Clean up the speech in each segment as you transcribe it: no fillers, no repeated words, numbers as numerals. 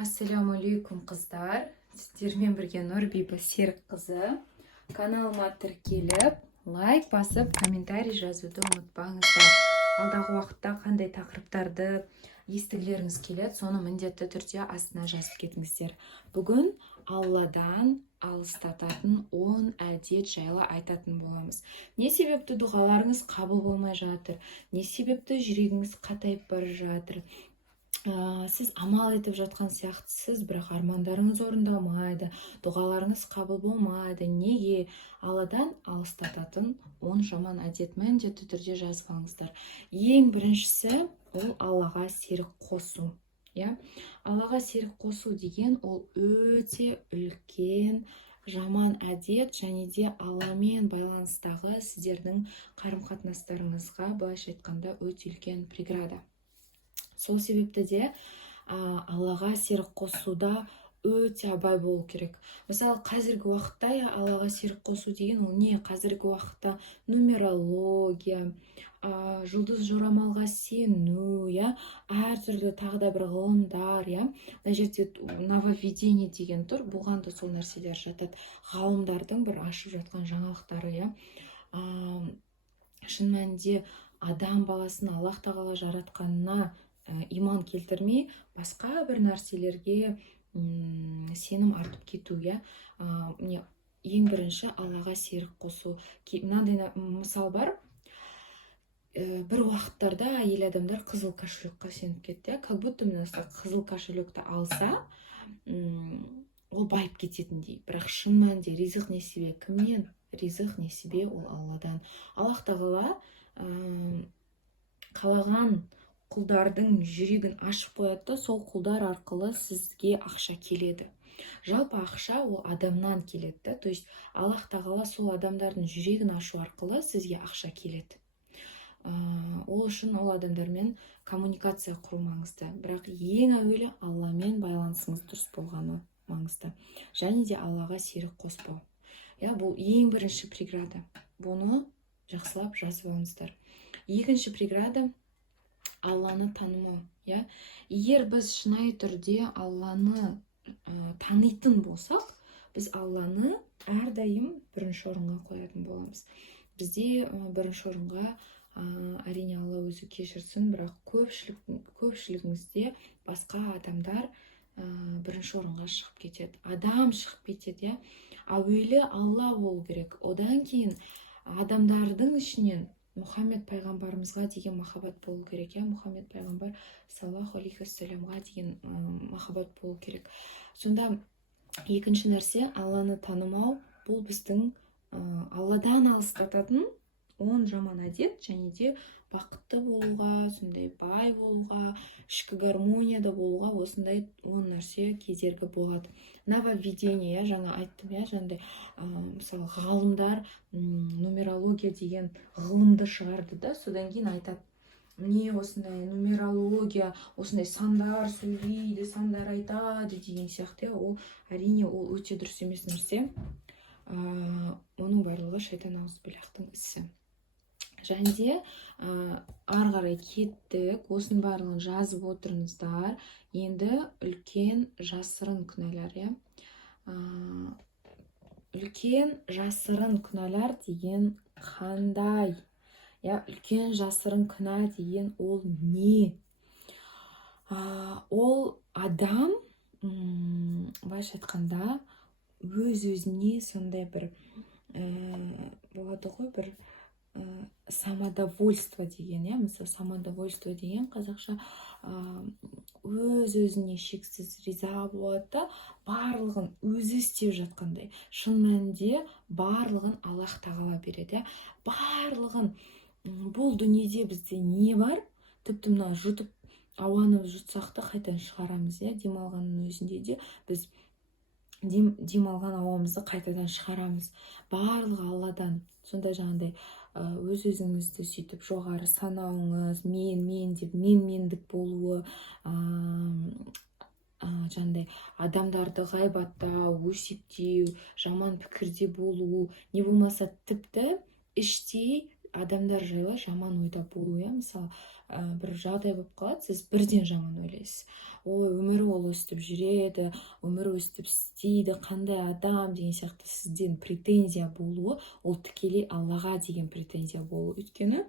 Ассалаумалейкум қыздар. Сіздермен бірге Нұрбибі Серікқызы. Каналыма тіркеліп, лайк басып, комментарий жазуды ұмытпаңыздар. Алдағы уақытта қандай тақырыптарды естігілеріңіз келеді, соны міндетті түрде астына жазып кетіңіздер. Бүгін Алладан алыстататын 10 әдет жайлы айтатын боламыз. Не себепті дұғаларыңыз қабыл болмай жатыр? Не себепті жүрегіңіз қатайып бара жатыр? Сіз амал етіп жатқан сияқтысыз, бірақ армандарыңыз орындалмайды, дұғаларыңыз қабыл болмайды. Неге? Алладан алыстататын 10 жаман әдет міндетті түрде жазып алыңыздар. Ең біріншісі ол Аллаға серік қосу. Аллаға серік қосу деген ол өте үлкен жаман әдет, және де Алламен байланыстағы сіздердің қарым-қатынастарыңызға, былайша айтқанда, өте үлкен преграда. Сол себепті де Аллаға серік қосуда өте абай болу керек. Мысалы, қазіргі уақытта Аллаға серік қосу деген ол не? Қазіргі уақытта нумерология, жұлдыз жорамалға сену, әртүрлі тағы да бір ғылымдар, мына жерде нововведение деген тұр, бұған да сол нәрселер жатады. Ғалымдардың бір ашып жатқан жаңалықтары, шын мәнінде адам баласын Аллах тағала жаратқанына иман келтірмей, басқа бір нәрселерге сенім артып кету. Ең бірінші Аллаға серік қосу. Мынандай мысал бар. Бір уақыттарда әйел адамдар қызыл кошелекқа сеніп кетті. Как будто қызыл кошелекті алса, ол байып кететіндей. Бірақ шын мәнінде ризық несібе кімнен? Ризық несібе ол Алладан. Аллах тағала қалаған құлдардың жүрегін ашып қояды, сол құлдар арқылы сізге ақша келеді. Жалпы ақша ол адамнан келеді. То есть Аллах тағала сол адамдардың жүрегін ашу арқылы сізге ақша келеді. Ол үшін ол адамдармен коммуникация құру маңызды. Бірақ ең әуелі Алламен байланысыңыз дұрыс болғаны маңызды. Және де Аллаға серік қоспау. Бұл ең бірінші преграда. Бұны жақсылап жазып алыңыздар. Екінші преграда Алланы танымау. Егер біз шынайы түрде Алланы танитын болсақ, біз Алланы әрдайым бірінші орынға қоятын боламыз. Бізде бірінші орынға әрине Алла өзі кешірсін, бірақ көпшілігімізде басқа адамдар бірінші орынға шығып кетеді. Адам шығып кетеді. Әуелі Алла болу керек. Одан кейін адамдардың ішінен Мұхаммед пайғамбарымызға деген махаббат болу керек. Мұхаммед пайғамбар саллаллаху алейхи уассаламға деген махаббат болу керек. Сонда екінші нәрсе Алланы танымау. Бұл біздің Алладан алыстататын 10 жаман әдет, және де бақытты болуға, сондай бай болуға, ішкі гармонияда болуға осындай 10 нәрсе кедергі болады. Нововведение, жаңа айттым, мысалы ғалымдар нумерология деген ғылымды шығарды да, содан кейін айтады, міне осындай нумерология, осындай сандар сөйлейді, сандар айтады деген сияқты. Ол әрине ол өте дұрыс емес нәрсе. Оның барлығы шайтан аузубиллахтың ісі. Және де ары қарай кеттік, осының барлығын жазып отырыңыздар. Енді үлкен жасырын күнәлар. Үлкен жасырын күнәлар деген қандай? Үлкен жасырын күнә деген ол не? Ол адам, былайша айтқанда, өз-өзіне сондай бір болады ғой, бір самодовольство деген, мысалы самодовольство деген қазақша өз-өзіне шексіз риза болады да, барлығын өзі істеп жатқандай. Шын мәнінде барлығын Аллах тағала береді. Барлығын, бұл дүниеде бізде не бар? Тіпті мына жұтып ауаны жұтсақ та қайтадан шығарамыз. Демалғанның өзінде де біз демалған ауамызды қайтадан шығарамыз. Барлығы Алладан. Сонда жаңағыдай өз-өзіңізді сөйтіп жоғары санауыңыз, мен деп мендік болуы, жаңағыдай адамдарды ғайбаттау, өсектеу, жаман пікірде болу, не болмаса тіпті іштей адамдар жайлы жаман ойда болу, иә, мысалы бір жағдай болып қалады, сіз бірден жаман ойлайсыз. Ой, өмірі ол өстіп жүреді, өмірі өстіп істейді, қандай адам деген сияқты сізден претензия болуы, ол тікелей Аллаға деген претензия болуы. Өйткені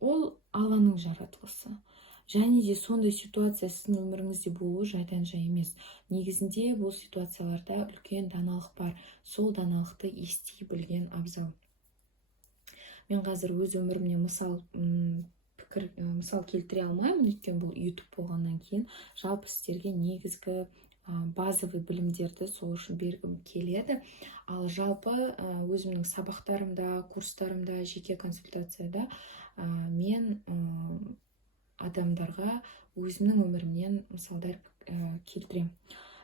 ол Алланың жаратылысы. Және де сондай ситуация сіздің өміріңізде болуы жайдан жай емес. Негізінде бұл ситуацияларда үлкен даналық бар. Сол даналықты ести білген абзал. Мен қазір өз өмірімнен мысал келтіре алмаймын, өйткені бұл YouTube болғаннан кейін жалпы сіздерге негізгі базовый білімдерді сол үшін бергім келеді. Ал жалпы өзімнің сабақтарымда, курстарымда, жеке консультацияда мен адамдарға өзімнің өмірімнен мысалдар келтіремін.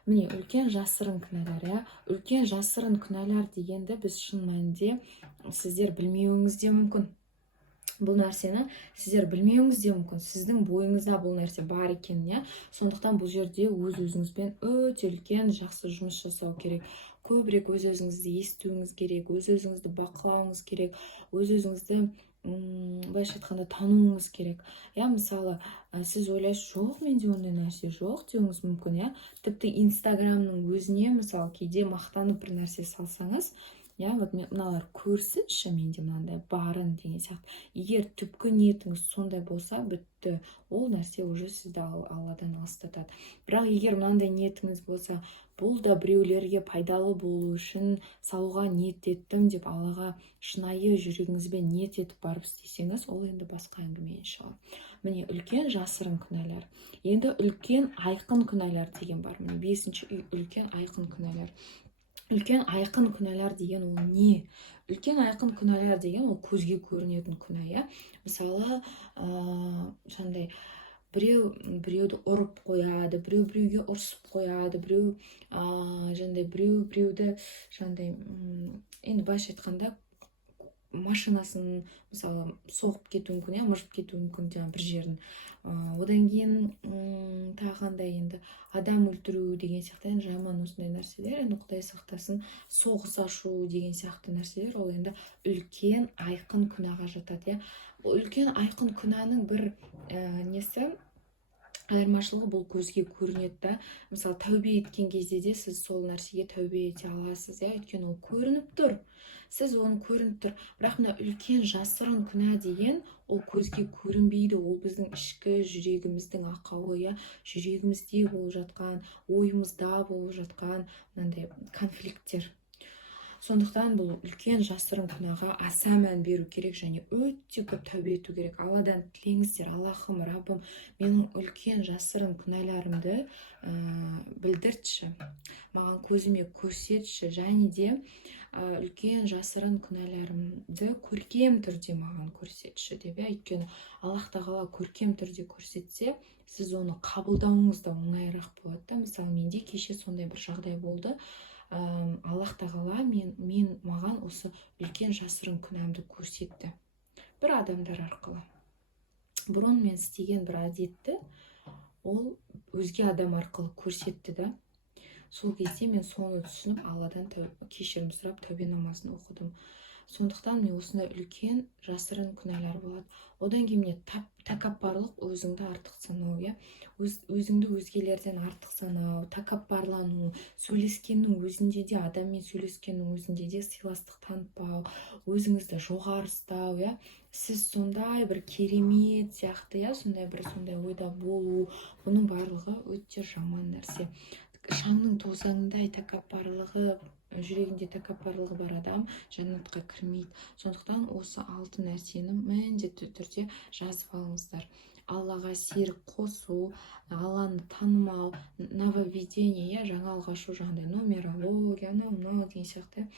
Міне, үлкен жасырын күнәлар, иә. Үлкен жасырын күнәлар дегенді біз шын мәнінде сіздер білмеуіңіз де мүмкін. Бұл нәрсені сіздер білмеуіңіз де мүмкін. Сіздің бойыңызда бұл нәрсе бар екен, иә. Сондықтан бұл жерде өз-өзіңізбен өте үлкен жақсы жұмыс жасау керек. Көбірек өз-өзіңізді естуіңіз керек, өз-өзіңізді бақылауыңыз керек, өз-өзіңізді былайша айтқанда тануыңыз керек. Я мысалы, сіз ойлайсыз, жоқ, менде ондай нәрсе жоқ деуіңіз мүмкін, иә. Тіпті Инстаграмның өзіне мысалы кейде мақтанып бір нәрсе салсаңыз, я вот мыналар көрсінші менде мынандай барын деген сияқты. Егер түпкі ниетіңіз сондай болса, бітті, ол нәрсе уже сізді Алладан алыстатады. Бірақ егер мынандай ниетіңіз болса, бұл да біреулерге пайдалы болу үшін салуға ниет еттім деп Аллаға шынайы жүрегіңізбен ниет етіп барып істесеңіз, ол енді басқа әңгіме иншалла. Міне, үлкен жасырын күнәлар. Енді үлкен айқын күнәлар деген бар. Міне, 5-ші үлкен айқын күнәлар. Үлкен айқын күнәлар деген ол не? Үлкен айқын күнәлар деген ол көзге көрінетін күнә, иә. Мысалы, шандай біреуді ұрып қояды, біреуге ұрсып қояды, біреуді енді былайша айтқанда машинасын мысалы соғып кетуі мүмкін, иә, мыжып кетуі мүмкін бір жерін. Одан кейін тағандай енді адам өлтіру деген сияқты енді жаман осындай нәрселер, енді Құдай сақтасын, соғыс ашу деген сияқты нәрселер, ол енді үлкен айқын күнәға жатады, иә. Үлкен айқын күнәнің бір айырмашылығы бұл көзге көрінеді да. Мысалы, тәубе еткен кезде де сіз сол нәрсеге тәубе ете аласыз, иә, өйткені ол көрініп тұр. Сіз оны көрініп тұр. Бірақ мына үлкен жасырын күнә деген ол көзге көрінбейді. Ол біздің ішкі жүрегіміздің ақауы, иә, жүрегімізде болып жатқан, ойымызда болып жатқан мынандай конфликттер. Сондықтан бұл үлкен жасырын күнәға аса мән беру керек және өте көп тәубе ету керек. Алладан тілеңіздер, Аллахым, Раббым, менің үлкен жасырын күнәларымды білдіртші, маған көзіме көрсетші, және де үлкен жасырын күнәларымды көркем түрде маған көрсетші деп. Өйткені Аллах тағала көркем түрде көрсетсе, сіз оны қабылдауыңыз да оңайырақ болады. Мысалы, менде кеше сондай бір жағдай болды. Аллах тағала маған осы үлкен жасырын күнәмді көрсетті. Бір адамдар арқылы. Бұрын мен істеген бір әдетті ол өзге адам арқылы көрсетті да. Сол кезде мен соны түсініп, Алладан кешірім сұрап, тәубе намазын оқыдым. Сондықтан мен осындай үлкен жасырын күнәлар болады. Одан кейін мне тәкаппарлық, өзіңді артық санау, иә. Өзіңді өзгелерден артық санау, тәкаппарлану, сөйлескеннің өзінде де, адаммен сөйлескеннің өзінде де сыйластық танытпау, өзіңізді жоғары ұстау, иә. Сіз сондай бір керемет сияқты, иә, сондай ойда болу, бұның барлығы өте жаман нәрсе. Шаңның тозаңындай тәкаппарлығы, жүрегінде тәкаппарлығы бар адам жәннатқа кірмейді. Сондықтан осы 6 нәрсені міндетті түрде жазып алыңыздар. Аллаға серік қосу, Алланы танымау, нововведение, жаңалық ашу, жаңағыдай нумерология, мынау деген сияқты.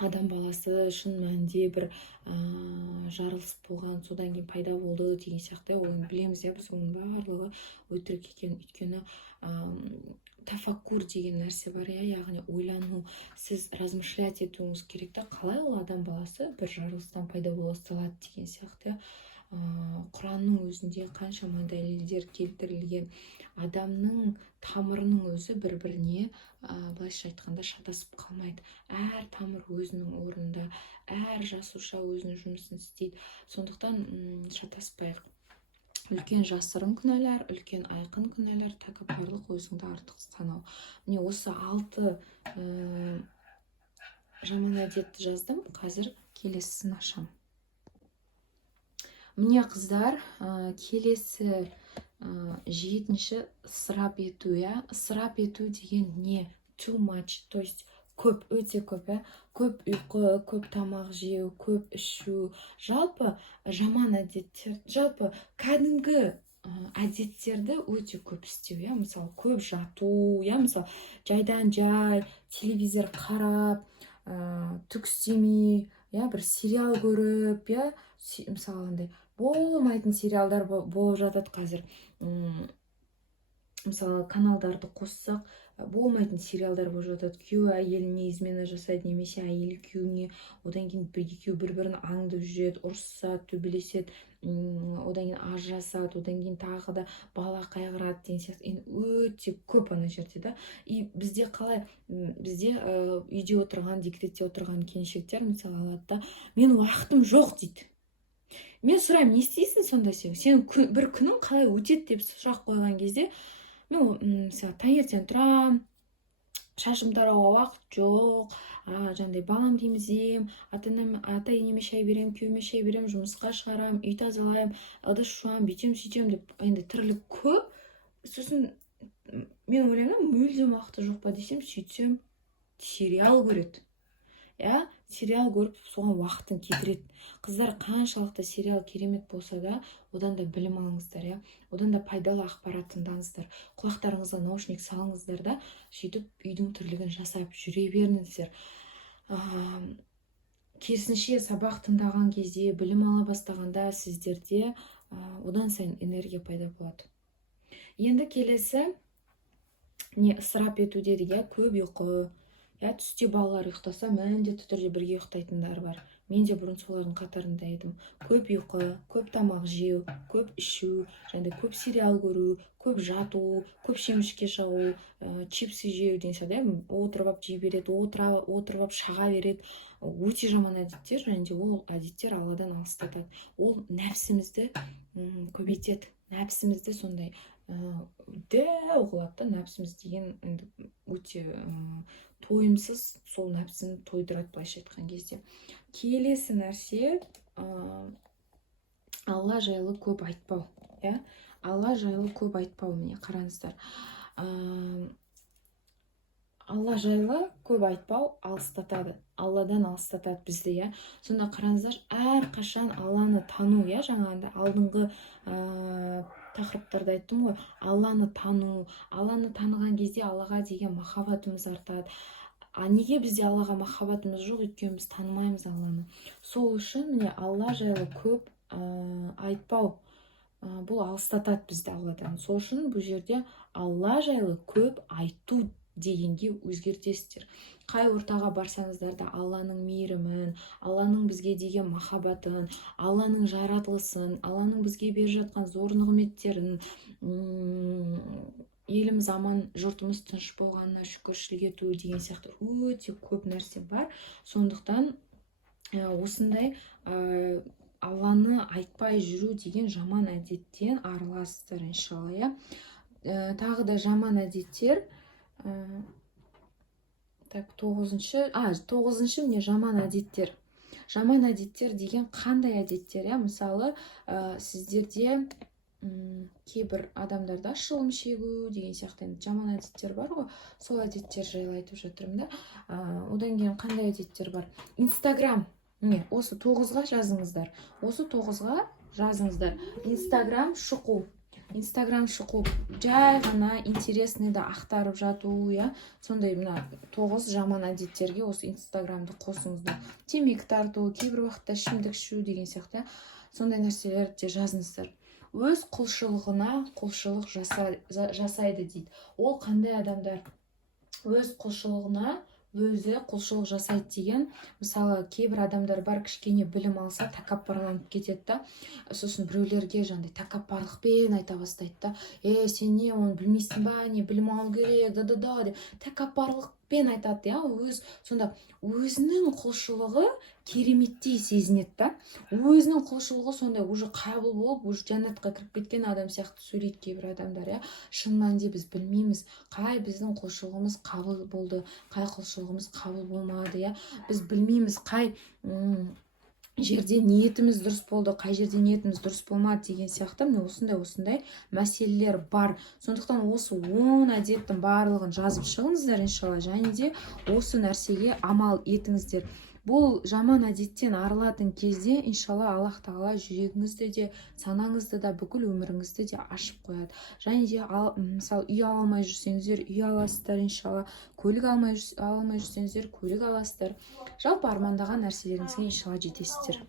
Адам баласы шын мәнінде бір жарылыс болған, содан кейін пайда болды деген сияқты. Оны білеміз, біз оның барлығы өтірік екенін. Өйткені тафаккур деген нәрсе бар, яғни ойлану, сіз размышлять етуіңіз керек та, қалай ол адам баласы бір жарылыстан пайда бола салады деген сияқты. Құранның өзінде қаншама дәлелдер келтірілген. Адамның тамырының өзі бір-біріне былайша айтқанда шатасып қалмайды. Әр тамыр өзінің орнында, әр жасуша өзінің жұмысын істейді. Сондықтан шатаспайық. Үлкен жасырын күнәлар, үлкен айқын күнәлар, тәкаппарлық, өзіңді артық санау. Міне осы 6 жаман әдетті жаздым. Қазір келесісін ашам. Міне қыздар, келесі 7-ші ысырап ету. Ысырап ету деген не? Too much, то есть көп, өте көп, көп ұйқы, көп тамақ жеу, көп ішу. Жалпы жаман әдеттер, жалпы кәдімгі әдеттерді өте көп істеу. Мысалы, көп жату, мысалы, жайдан жай телевизор қарап, түк істемей, бір сериал көріп, мысалы, болмайтын сериалдар болып жатады қазір. Мысалы, каналдарды қоссақ, болмайтын сериалдар болып жатады. Күйеуі әйеліне измена жасайды, немесе әйелі күйеуіне, одан кейін екеуі бір-бірін аңдып жүреді, ұрсысады, төбелеседі, одан кейін ажырасады, одан кейін тағы да бала қайғырады деген сияқты. Өте көп ана жерде да. И бізде қалай? Бізде үйде отырған, декретте отырған келіншектер мысалы алады да, мен уақытым жоқ дейді. Мен сұраймын, не істейсің сонда сен? Сен бір күнің қалай өтеді деп сұрақ қойған кезде, мен мысалы таңертең тұрам, шашым тарауға уақыт жоқ, жаңағыдай баламды емізем, ата-енеме шай берем, күйеуіме шай берем, жұмысқа шығарам, үй тазалайым, ыдыс жуам, бүйтем сөйтем деп, енді тірлік көп. Сосын мен ойлаймын, мүлдем уақыты жоқ па десем, сөйтсем сериал көреді. Сериал көріп соған уақытын кетіреді. Қыздар, қаншалықты сериал керемет болса да, одан да білім алыңыздар, одан да пайдалы ақпарат тыңдаңыздар. Құлақтарыңызға наушник салыңыздар да, сөйтіп үйдің тірлігін жасап жүре беріңіздер. Керісінше сабақ тыңдаған кезде, білім ала бастағанда сіздерде одан сайын энергия пайда болады. Енді келесі не ысырап ету дедік, көп ұйқы. Түсте балалар ұйықтаса, міндетті түрде бірге ұйықтайтындар бар. Мен де бұрын солардың қатарында едім. Көп ұйқы, көп тамақ жеу, көп ішу, көп сериал көру, көп жату, көп шемішке шығу, чипсы жеу деген сияқты, отырып алып жей береді, отырып алып шаға береді. Өте жаман әдеттер, ол әдеттер Алладан алыстатады. Ол нәпсімізді көбейтеді. Нәпсімізді сондай дәу қылады. Нәпсіміз деген өте тойымсыз, сол нәпсіні тойдырады, былайша айтқан кезде. Келесі нәрсе, Алла жайлы көп айтпау. Алла жайлы көп айтпау, міне қараңыздар. Алла жайлы көп айтпау алыстатады, Алладан алыстатады бізді. Сонда қараңыздар, әр қашан Алланы тану, жаңағында алдыңғы тақырыптарда айттым ғой, Алланы тану, Алланы таныған кезде Аллаға деген махаббатымыз артады. Неге бізде Аллаға махаббатымыз жоқ? Өйткені біз танымаймыз Алланы. Сол үшін Алла жайлы көп айтпау, бұл алыстатады бізді Алладан. Сол үшін бұл жерде Алла жайлы көп айту дегенге өзгертесіздер. Қай ортаға барсаңыздар да Алланың мейірімін, Алланың бізге деген махаббатын, Алланың жаратылысын, Алланың бізге беріп жатқан зор нығметтерін, еліміз аман, жұртымыз тыныш болғанына шүкіршілік ету деген сияқты өте көп нәрсе бар. Сондықтан осындай Алланы айтпай жүру деген жаман әдеттен арыласыздар, иншалла. Тағы да жаман әдеттер. Тоғызыншы міне жаман әдеттер. Жаман әдеттер деген қандай әдеттер? Мысалы, сіздерде кейбір адамдарда шылым шегу деген сияқты жаман әдеттер бар ғой, сол әдеттер жайлы айтып жатырмын да. Одан кейін қандай әдеттер бар? Инстаграм. Осы 9-ға жазыңыздар. Инстаграм шұқу. Жай ғана интересныйды ақтарып жату, сондай 9 жаман әдеттерге осы инстаграмды қосыңыздар. Темекі тарту, кейбір уақытта ішімдік ішу деген сияқты, сондай нәрселерді жазыңыздар. Өз құлшылығына құлшылық жасайды дейді. Ол қандай адамдар? Өз құлшылығына өзі құлшылық жасайды деген. Мысалы кейбір адамдар бар, кішкене білім алса тәкаппарланып кетеді да, сосын біреулерге жаңағыдай тәкаппарлықпен айта бастайды да, сен не оны білмейсің ба, не білім алу керек, да деп тәкаппарлықпен айтады. Өз сонда өзінің құлшылығы кереметтей сезінеді да, өзінің құлшылығы сондай уже қабыл болып, уже жәннатқа кіріп кеткен адам сияқты сөйлейді кейбір адамдар. Шын мәнінде біз білмейміз қай біздің құлшылығымыз қабыл болды, қай құлшылығымыз қабыл болмады. Біз білмейміз қай жерде ниетіміз дұрыс болды, қай жерде ниетіміз дұрыс болмады деген сияқты. Міне осындай мәселелер бар. Сондықтан осы 10 әдеттің барлығын жазып шығыңыздар иншалла, және де осы нәрсеге амал етіңіздер. Бұл жаман әдеттен арылатын кезде иншалла Аллах тағала жүрегіңізді де, санаңызды да, бүкіл өміріңізді де ашып қояды. Және де мысалы үй ала алмай жүрсеңіздер, үй аласыздар иншалла, көлік ала алмай жүрсеңіздер, көлік аласыздар. Жалпы армандаған нәрселеріңізге иншалла жетесіздер.